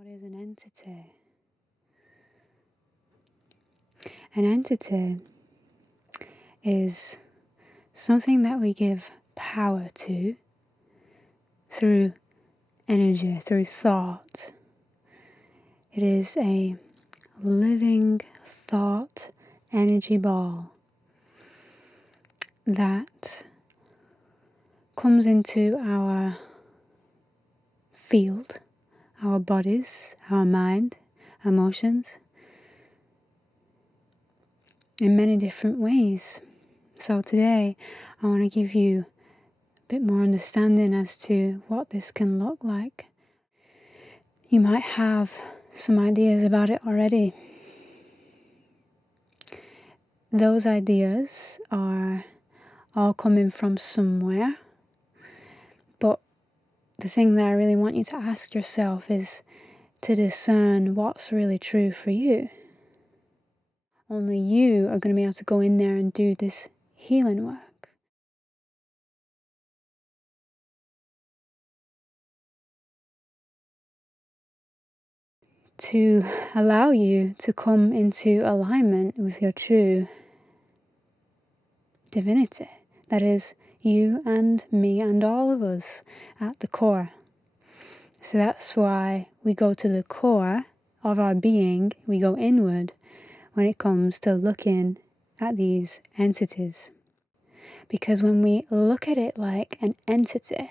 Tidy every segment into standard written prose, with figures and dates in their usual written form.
What is an entity? An entity is something that we give power to through energy, through thought. It is a living thought energy ball that comes into our field, our bodies, our mind, emotions, in many different ways. So today I want to give you a bit more understanding as to what this can look like. You might have some ideas about it already. Those ideas are all coming from somewhere, but the thing that I really want you to ask yourself is to discern what's really true for you. Only you are going to be able to go in there and do this healing work. To allow you to come into alignment with your true divinity. That is you and me and all of us at the core. So that's why we go to the core of our being, we go inward when it comes to looking at these entities. Because when we look at it like an entity,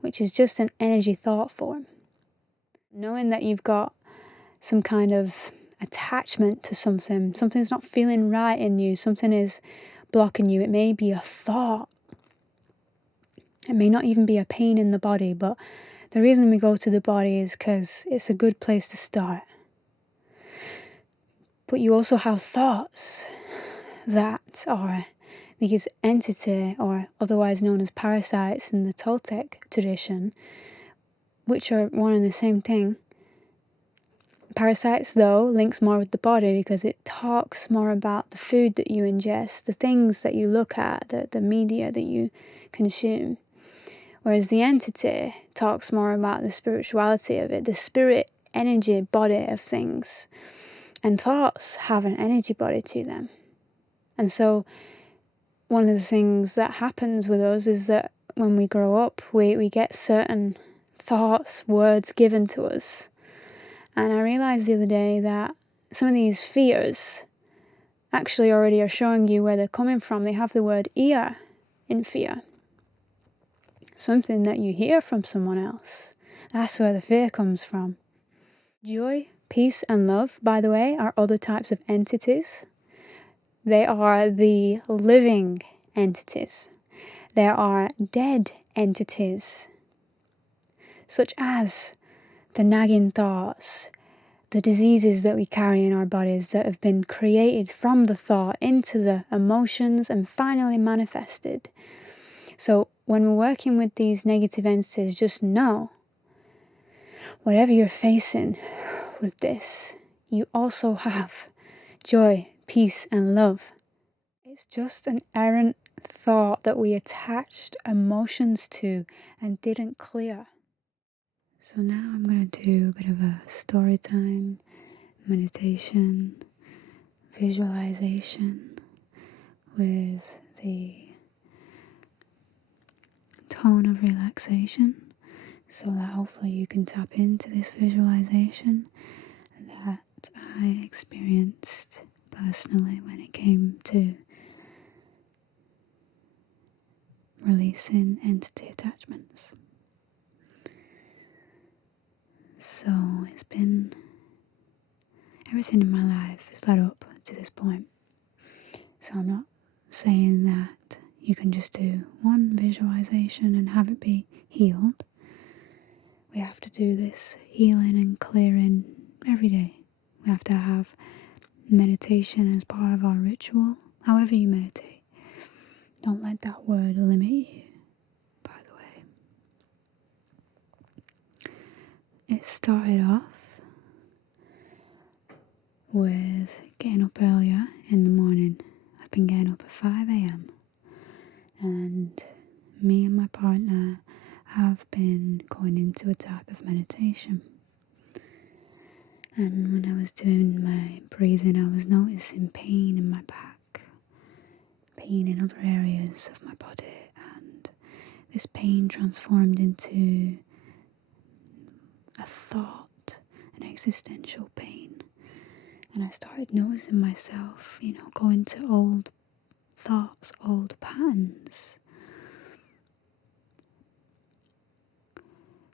which is just an energy thought form, knowing that you've got some kind of attachment to something, something's not feeling right in you, something is blocking you, it may be a thought, it may not even be a pain in the body, but the reason we go to the body is because it's a good place to start. But you also have thoughts that are these entity, or otherwise known as parasites in the Toltec tradition, which are one and the same thing. Parasites, though, links more with the body because it talks more about the food that you ingest, the things that you look at, the media that you consume. Whereas the entity talks more about the spirituality of it, the spirit energy body of things. And thoughts have an energy body to them. And so one of the things that happens with us is that when we grow up, we get certain thoughts, words given to us. And I realized the other day that some of these fears actually already are showing you where they're coming from. They have the word ear in fear. Something that you hear from someone else. That's where the fear comes from. Joy, peace, and love, by the way, are other types of entities. They are the living entities. There are dead entities, such as the nagging thoughts, the diseases that we carry in our bodies that have been created from the thought into the emotions and finally manifested. So when we're working with these negative entities, just know, whatever you're facing with this, you also have joy, peace, and love. It's just an errant thought that we attached emotions to and didn't clear. So now I'm going to do a bit of a story time, meditation, visualization with the tone of relaxation, so that hopefully you can tap into this visualization that I experienced personally when it came to releasing entity attachments. So it's been everything in my life has led up to this point. So I'm not saying that you can just do one visualization and have it be healed. We have to do this healing and clearing every day. We have to have meditation as part of our ritual, however you meditate. Don't let that word limit you, by the way. It started off with getting up earlier in the morning. I've been getting up at 5 a.m. and me and my partner have been going into a type of meditation. And when I was doing my breathing, I was noticing pain in my back, pain in other areas of my body, and this pain transformed into a thought, an existential pain. And I started noticing myself, going to old thoughts, old patterns.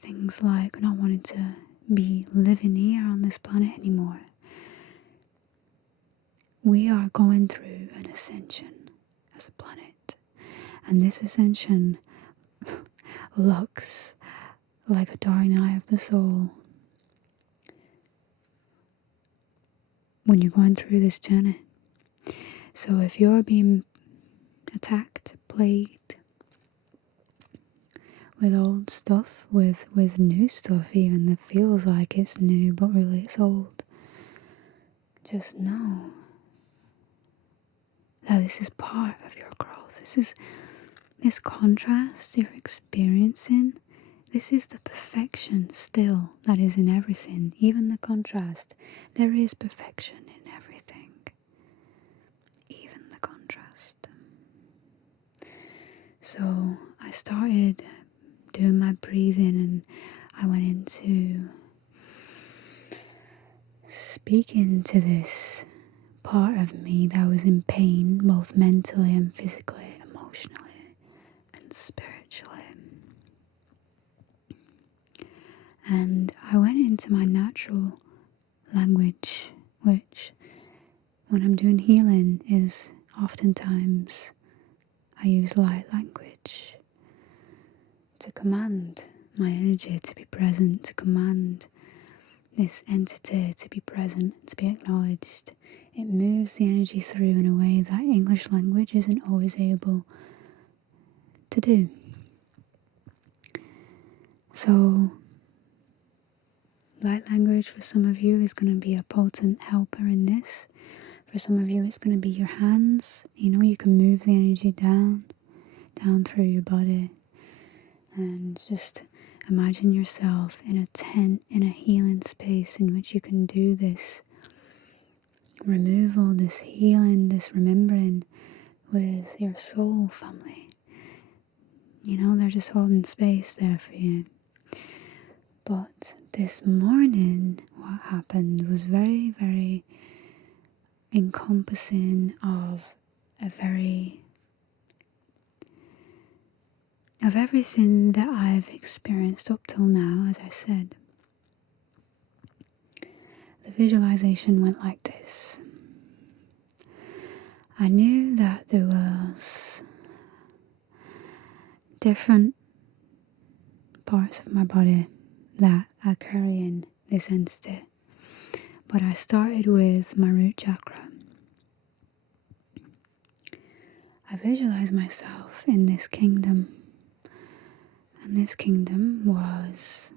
Things like not wanting to be living here on this planet anymore. We are going through an ascension as a planet, and this ascension looks like a dark night of the soul. When you're going through this journey. So if you're being attacked, plagued with old stuff, with new stuff even that feels like it's new but really it's old, just know that this is part of your growth. This contrast you're experiencing. This is the perfection still that is in everything, even the contrast. There is perfection in everything, even the contrast. So I started doing my breathing, and I went into speaking to this part of me that was in pain, both mentally and physically, emotionally and spiritually. And I went into my natural language, which when I'm doing healing is oftentimes I use light language to command my energy to be present, to command this entity to be present, to be acknowledged. It moves the energy through in a way that English language isn't always able to do. So light language for some of you is going to be a potent helper in this. For some of you it's going to be your hands. You can move the energy down through your body. And just imagine yourself in a tent, in a healing space in which you can do this removal, this healing, this remembering with your soul family. They're just holding space there for you. But this morning, what happened was very, very encompassing of everything that I've experienced up till now, as I said. The visualization went like this. I knew that there was different parts of my body that are carrying this entity. But I started with my root chakra. I visualized myself in this kingdom. And this kingdom was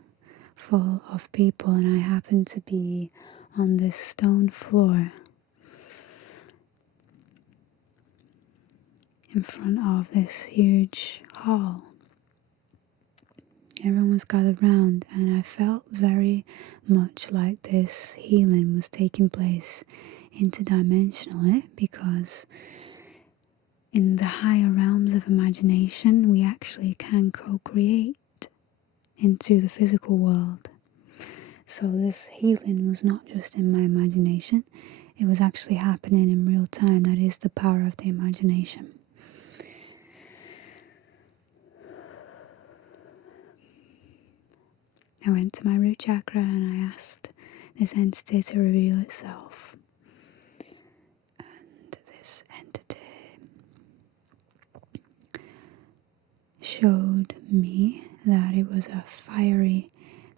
full of people, and I happened to be on this stone floor in front of this huge hall. Everyone was gathered round, and I felt very much like this healing was taking place interdimensionally, because in the higher realms of imagination we actually can co-create into the physical world. So this healing was not just in my imagination, it was actually happening in real time. That is the power of the imagination. I went to my root chakra and I asked this entity to reveal itself. And this entity showed me that it was a fiery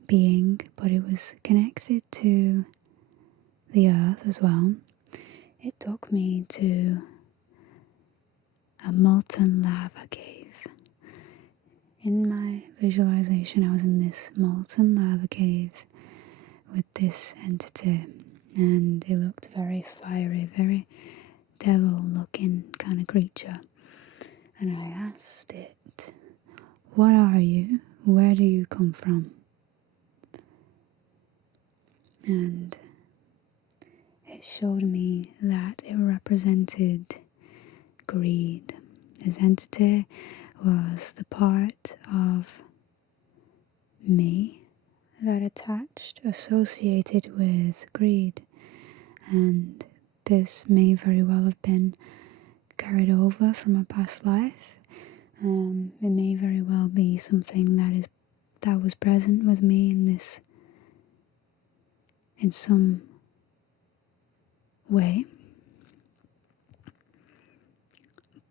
being, but it was connected to the earth as well. It took me to a molten lava cave. In my visualization, I was in this molten lava cave with this entity, and it looked very fiery, very devil-looking kind of creature. And I asked it, "What are you? Where do you come from?" And it showed me that it represented greed. This entity was the part of me that associated with greed, and this may very well have been carried over from a past life. It may very well be something that was present with me in some way,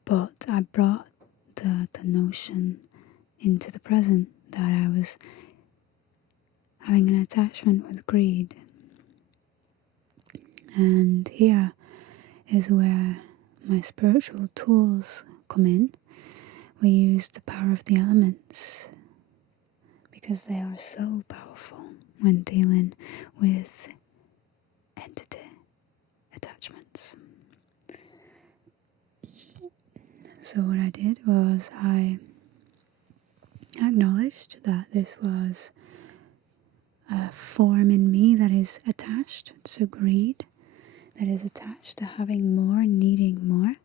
but I brought the notion into the present that I was having an attachment with greed. And here is where my spiritual tools come in. We use the power of the elements because they are so powerful when dealing with entity attachments. So what I did was I acknowledged that this was a form in me that is attached to greed, that is attached to having more, needing more.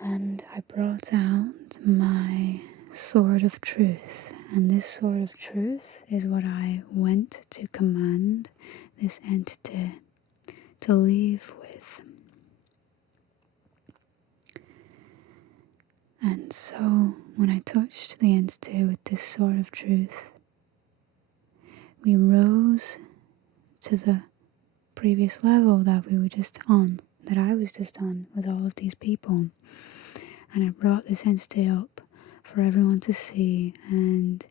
And I brought out my sword of truth, and this sword of truth is what I went to command this entity to leave with. And so when I touched the entity with this sword of truth, we rose to the previous level that we were just on, that I was just on with all of these people. And I brought this entity up for everyone to see, and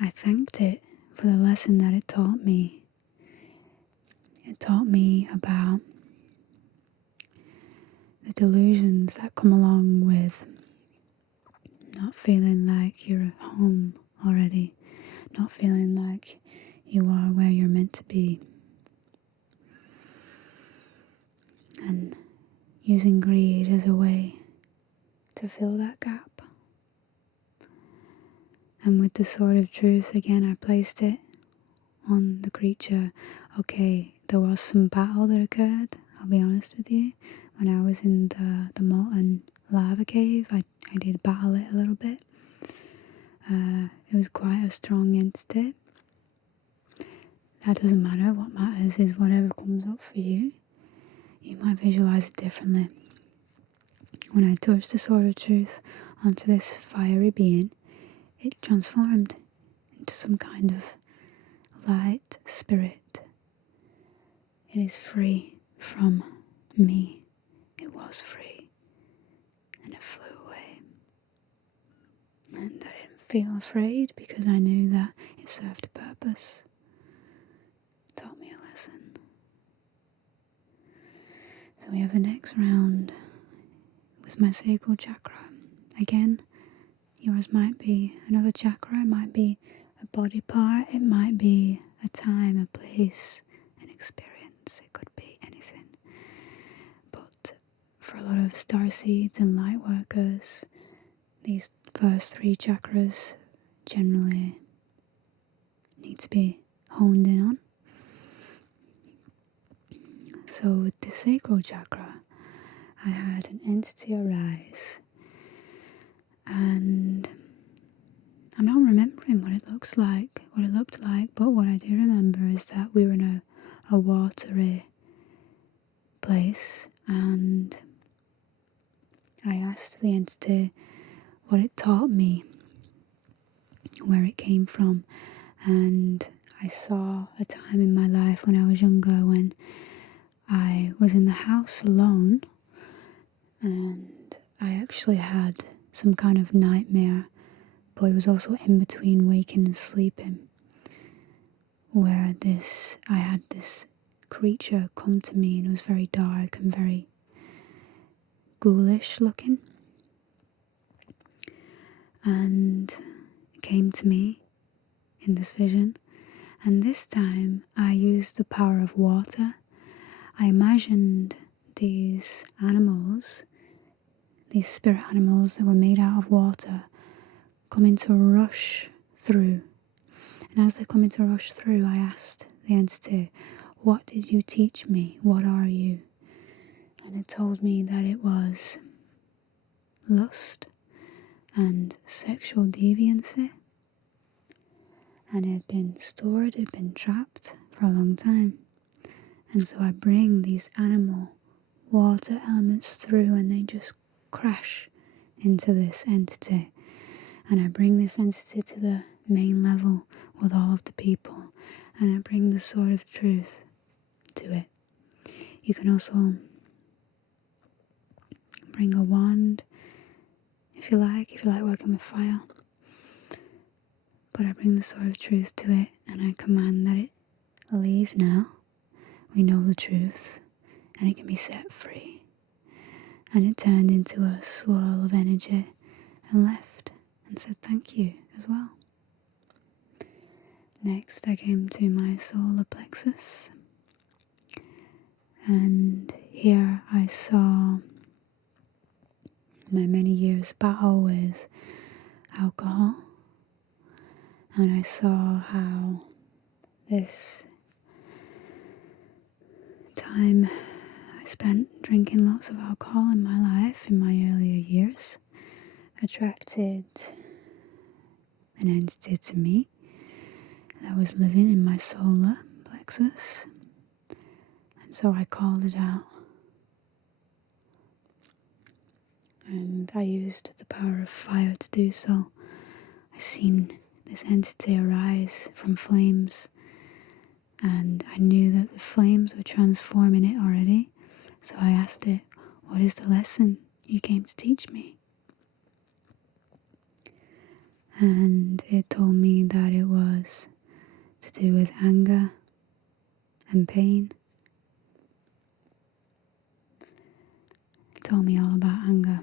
I thanked it for the lesson that it taught me. It taught me about the delusions that come along with not feeling like you're at home already, not feeling like you are where you're meant to be, and using greed as a way to fill that gap. And with the sword of truth, again, I placed it on the creature. Okay, there was some battle that occurred, I'll be honest with you. When I was in the molten lava cave, I did battle it a little bit. It was quite a strong entity. That doesn't matter. What matters is whatever comes up for you. You might visualize it differently. When I touched the sword of truth onto this fiery being, it transformed into some kind of light spirit. It is free from me. It was free, and it flew away. And I didn't feel afraid because I knew that it served a purpose. It taught me a lesson. So we have the next round with my Sacral Chakra. Again, yours might be another chakra, it might be a body part, it might be a time, a place, an experience, it could be anything. But for a lot of starseeds and light workers, these first 3 chakras generally need to be honed in on. So with the Sacral Chakra, I had an entity arise, and I'm not remembering what it looked like, but what I do remember is that we were in a watery place, and I asked the entity what it taught me, where it came from, and I saw a time in my life when I was younger when I was in the house alone, and I actually had some kind of nightmare, but it was also in between waking and sleeping, where I had this creature come to me, and it was very dark and very ghoulish looking, and it came to me in this vision. And this time I used the power of water. I imagined these animals, these spirit animals that were made out of water, coming to rush through. And as they're coming to rush through, I asked the entity, what did you teach me? What are you? And it told me that it was lust and sexual deviancy. And it had been stored, it had been trapped for a long time. And so I bring these animal water elements through and they just crash into this entity. And I bring this entity to the main level with all of the people. And I bring the sword of truth to it. You can also bring a wand if you like working with fire. But I bring the sword of truth to it and I command that it leave now. We know the truth and it can be set free. And it turned into a swirl of energy and left and said thank you as well. Next I came to my solar plexus. And here I saw my many years battle with alcohol. And I saw how this time I spent drinking lots of alcohol in my life, in my earlier years, attracted an entity to me that was living in my solar plexus. And so I called it out. And I used the power of fire to do so. I seen this entity arise from flames. And I knew that the flames were transforming it already. So I asked it, what is the lesson you came to teach me? And it told me that it was to do with anger and pain. It told me all about anger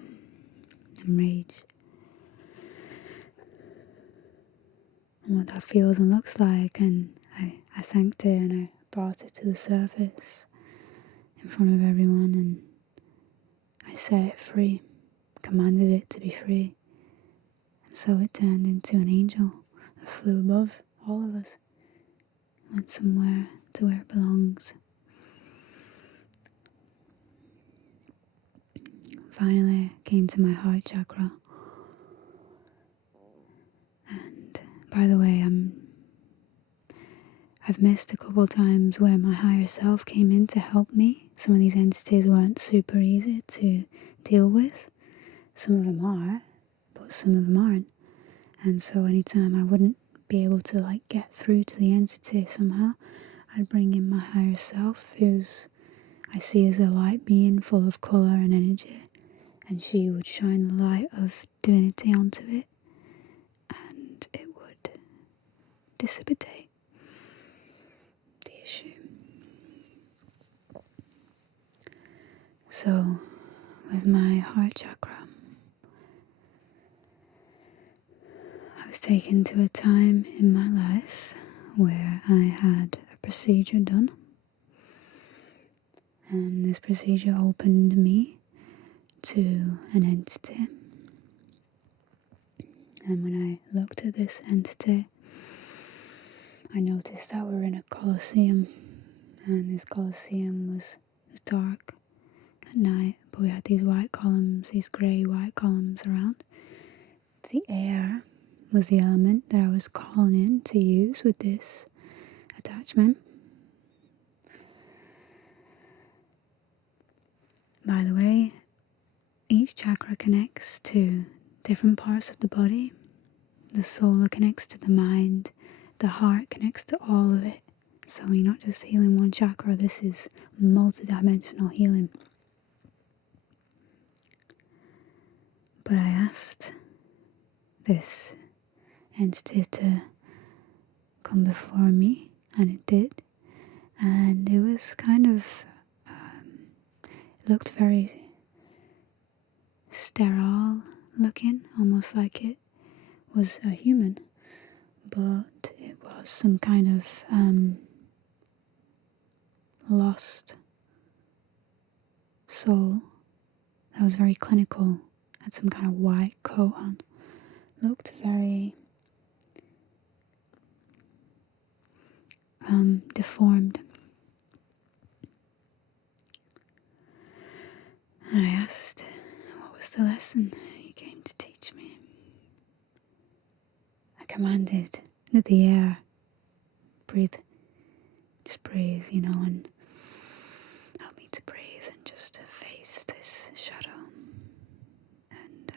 and rage. And what that feels and looks like. And I thanked it and I brought it to the surface in front of everyone and I set it free, commanded it to be free. And so it turned into an angel that flew above all of us, went somewhere to where it belongs. Finally, I came to my heart chakra. And by the way, I've missed a couple times where my higher self came in to help me. Some of these entities weren't super easy to deal with. Some of them are, but some of them aren't. And so anytime I wouldn't be able to get through to the entity somehow, I'd bring in my higher self, who's I see as a light being full of colour and energy. And she would shine the light of divinity onto it, and it would dissipate the issue. So, with my heart chakra, I was taken to a time in my life where I had a procedure done. And this procedure opened me to an entity. And when I looked at this entity, I noticed that we were in a coliseum. And this coliseum was dark at night, but we had these white columns, these grey white columns around. The air was the element that I was calling in to use with this attachment. By the way, each chakra connects to different parts of the body. The solar connects to the mind. The heart connects to all of it. So you're not just healing one chakra, this is multidimensional healing. But I asked this entity to come before me, and it did. And it was kind of, it looked very sterile looking, almost like it was a human, but it was some kind of lost soul that was very clinical, had some kind of white coat on, looked very deformed. And I asked, what was the lesson you came to teach me? I commanded that the air just breathe, and help me to breathe and just to face this shadow. And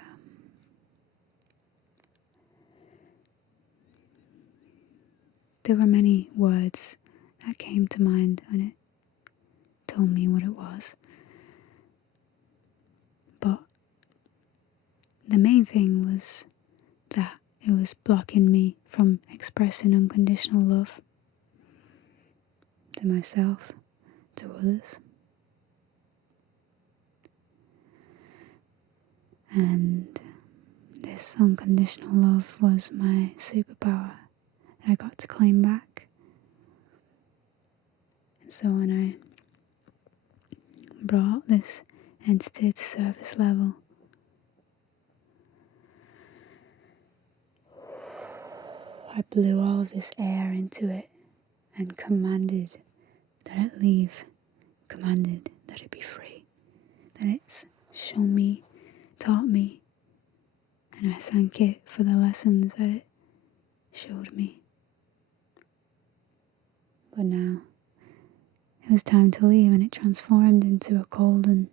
there were many words that came to mind when it told me what it was. But the main thing was that it was blocking me from expressing unconditional love to myself, to others. And this unconditional love was my superpower that I got to claim back. And so when I brought this entity to surface level, I blew all of this air into it and commanded that it leave, commanded that it be free, that it's shown me, taught me, and I thank it for the lessons that it showed me. But now, it was time to leave, and it transformed into a golden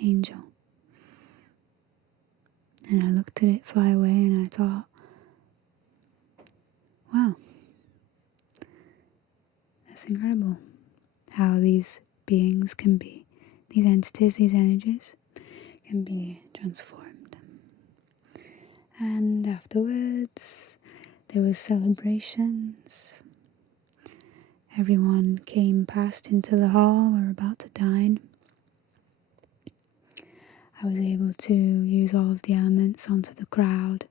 angel. And I looked at it fly away and I thought, wow, that's incredible how these beings can be, these entities, these energies can be transformed. And afterwards, there was celebrations. Everyone came past into the hall. We were about to dine. I was able to use all of the elements onto the crowd,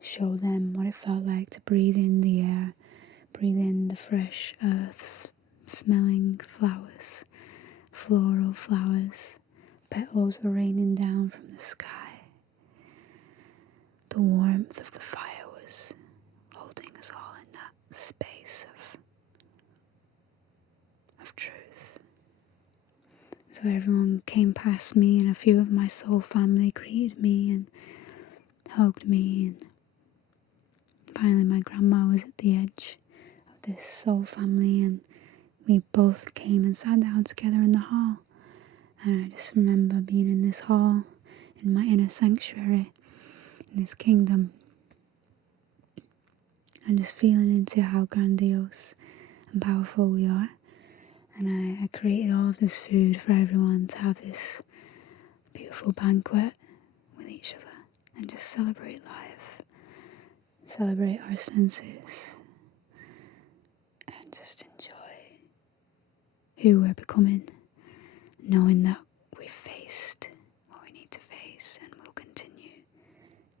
show them what it felt like to breathe in the air, breathe in the fresh earth, smelling flowers, floral flowers. Petals were raining down from the sky. The warmth of the fire was holding us all in that space of truth. So everyone came past me, and a few of my soul family greeted me and hugged me, and finally my grandma was at the edge of this soul family, and we both came and sat down together in the hall. And I just remember being in this hall, in my inner sanctuary, in this kingdom, and just feeling into how grandiose and powerful we are. And I created all of this food for everyone to have this beautiful banquet with each other and just celebrate life, celebrate our senses, and just enjoy who we're becoming, knowing that we've faced what we need to face and we'll continue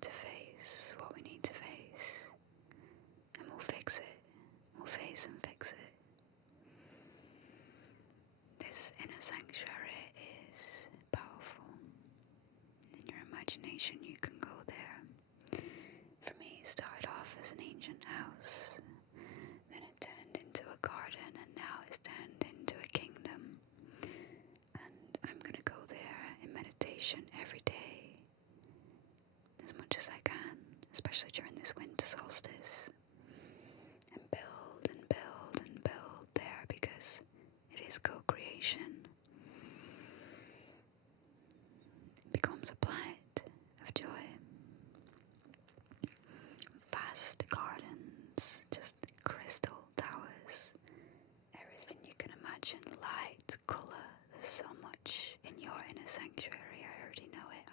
to face what we need to face, and we'll fix it, we'll face and fix it. This inner sanctuary is powerful. In your imagination you can go there. For me, it started off as an ancient house, then it turned into a garden, and now it's turned into a kingdom. And I'm going to go there in meditation every day, as much as I can, especially during this winter solstice, and build and build and build there, because it is co-creation. It becomes a planet of joy. Vast gardens, just crystal towers, everything you can imagine, light, colour. There's so much in your inner sanctuary. I already know it.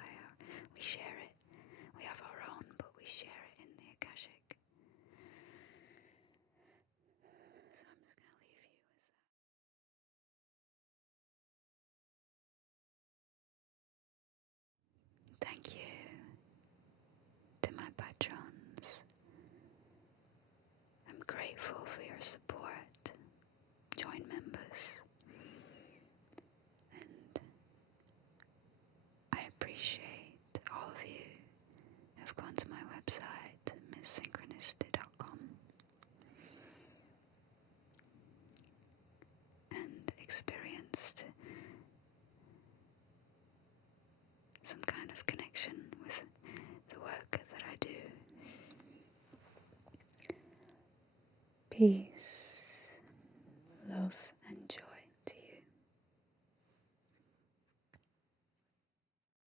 We share it. We have our own, but we share it in the Akashic. So I'm just going to leave you with that. Thank you to my patrons. I'm grateful for your support. Join members. And I appreciate all of you who have gone to my website, Synchronicity.com. just some kind of connection with the work that I do. Peace.